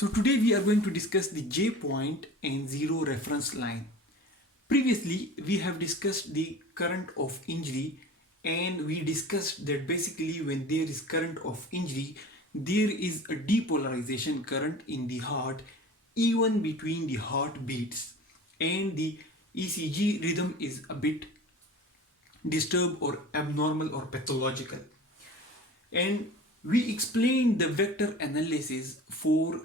So today we are going to discuss the J point and zero reference line. Previously we have discussed the current of injury, and we discussed that basically when there is current of injury there is a depolarization current in the heart even between the heartbeats, and the ECG rhythm is a bit disturbed or abnormal or pathological. And we explained the vector analysis for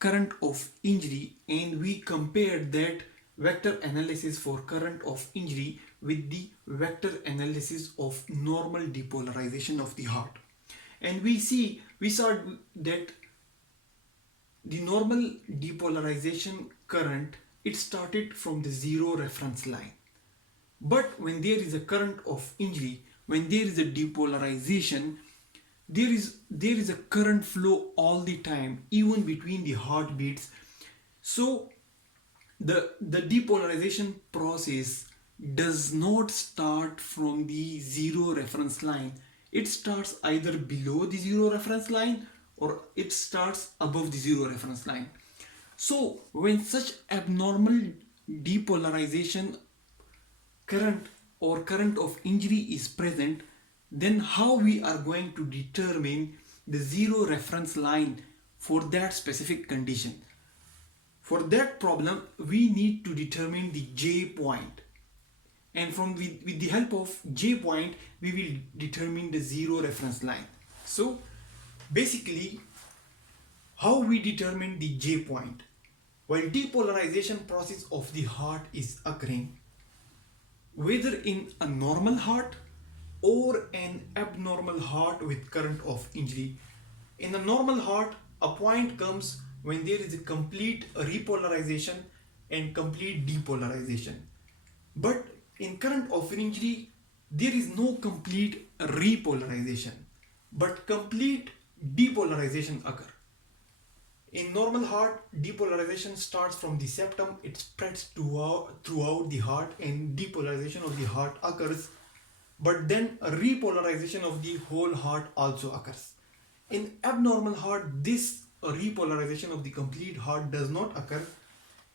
current of injury, and we compared that vector analysis for current of injury with the vector analysis of normal depolarization of the heart. And we saw that the normal depolarization current, it started from the zero reference line. But when there is a current of injury, when there is a depolarization, there is a current flow all the time, even between the heartbeats. So the depolarization process does not start from the zero reference line. It starts either below the zero reference line or it starts above the zero reference line. So when such abnormal depolarization current or current of injury is present, then how we are going to determine the zero reference line for that specific condition? For that problem we need to determine the J point, and with the help of J point we will determine the zero reference line. So basically, how we determine the J point? While depolarization process of the heart is occurring, whether in a normal heart or an abnormal heart with current of injury. In a normal heart, a point comes when there is a complete repolarization and complete depolarization. But in current of injury, there is no complete repolarization, but complete depolarization occur. In normal heart, depolarization starts from the septum, it spreads throughout the heart, and depolarization of the heart occurs, but then a repolarization of the whole heart also occurs. In abnormal heart, this repolarization of the complete heart does not occur,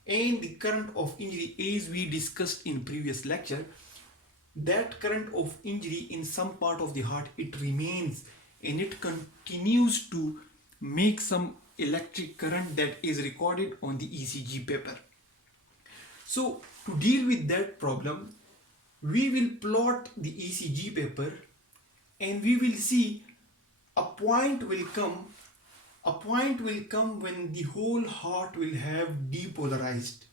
and the current of injury, as we discussed in previous lecture, that current of injury in some part of the heart, it remains and it continues to make some electric current that is recorded on the ECG paper. So to deal with that problem, we will plot the ECG paper and we will see a point will come when the whole heart will have depolarized.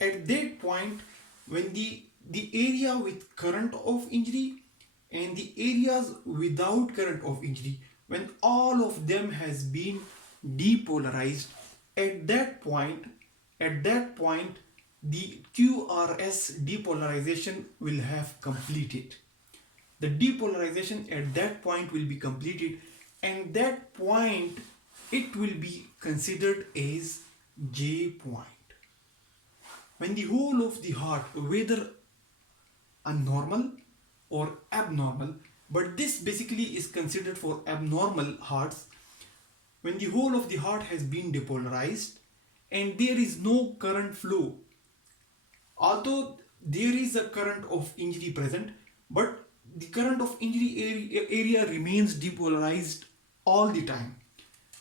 At that point, when the area with current of injury and the areas without current of injury, when all of them has been depolarized, at that point the QRS depolarization will have completed. The depolarization at that point will be completed, and that point, it will be considered as J point. When the whole of the heart, whether a normal or abnormal, but this basically is considered for abnormal hearts, when the whole of the heart has been depolarized and there is no current flow, although there is a current of injury present, but the current of injury area remains depolarized all the time.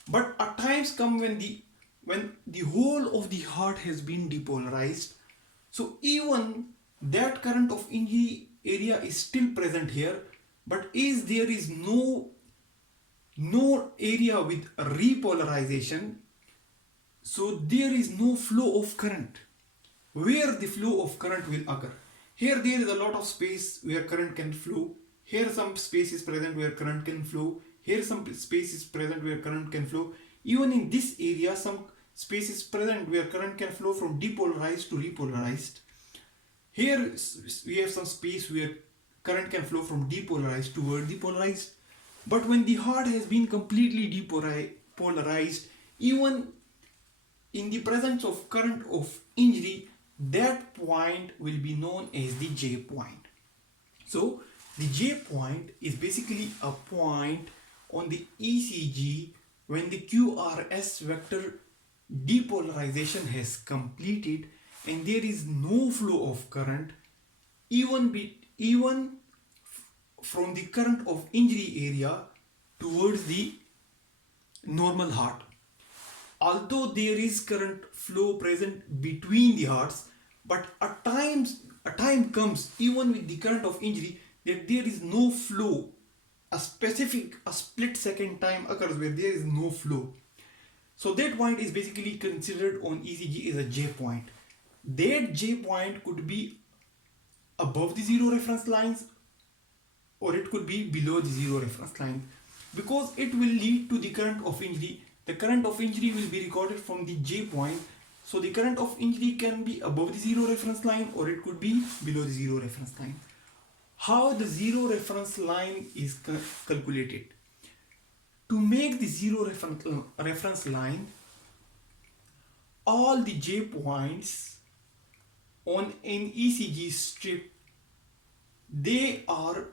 But at times come when the whole of the heart has been depolarized, so even that current of injury area is still present here, but as there is no area with repolarization, so there is no flow of current. Where the flow of current will occur? Here there is a lot of space where current can flow. Here some space is present where current can flow. Here some space is present where current can flow. Even in this area some space is present where current can flow from depolarized to repolarized. Here we have some space where current can flow from depolarized toward depolarized. But when the heart has been completely depolarized, even in the presence of current of injury, that point will be known as the J point. So the J point is basically a point on the ECG when the QRS vector depolarization has completed and there is no flow of current even from the current of injury area towards the normal heart. Although there is current flow present between the hearts, but a time comes even with the current of injury that there is no flow. A split second time occurs where there is no flow. So that point is basically considered on ECG as a J point. That J point could be above the zero reference lines or it could be below the zero reference line, because it will lead to the current of injury. The current of injury will be recorded from the J point. So the current of injury can be above the zero reference line or it could be below the zero reference line. How the zero reference line is calculated? To make the zero reference line, all the J points on an ECG strip, they are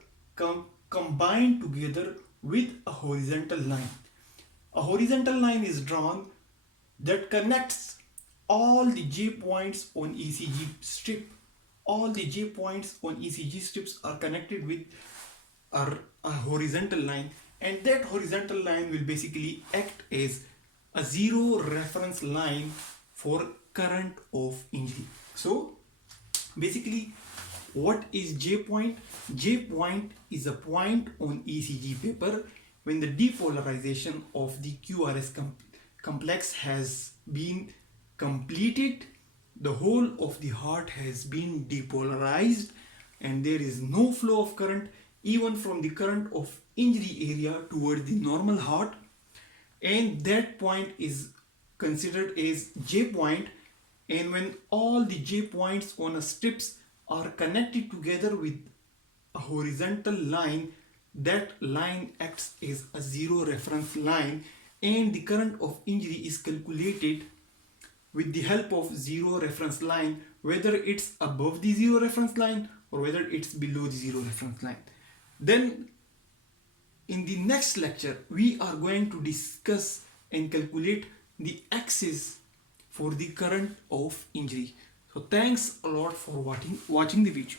combined together with a horizontal line. A horizontal line is drawn that connects all the J points on ECG strip. All the J points on ECG strips are connected with a horizontal line, and that horizontal line will basically act as a zero reference line for current of injury. So basically, what is J point? J point is a point on ECG paper when the depolarization of the QRS complex has been completed, the whole of the heart has been depolarized and there is no flow of current even from the current of injury area towards the normal heart, and that point is considered as J point. And when all the J points on a strips are connected together with a horizontal line, that line acts as a zero reference line and the current of injury is calculated with the help of zero reference line, whether it's above the zero reference line or whether it's below the zero reference line. Then in the next lecture we are going to discuss and calculate the axis for the current of injury. So thanks a lot for watching the video.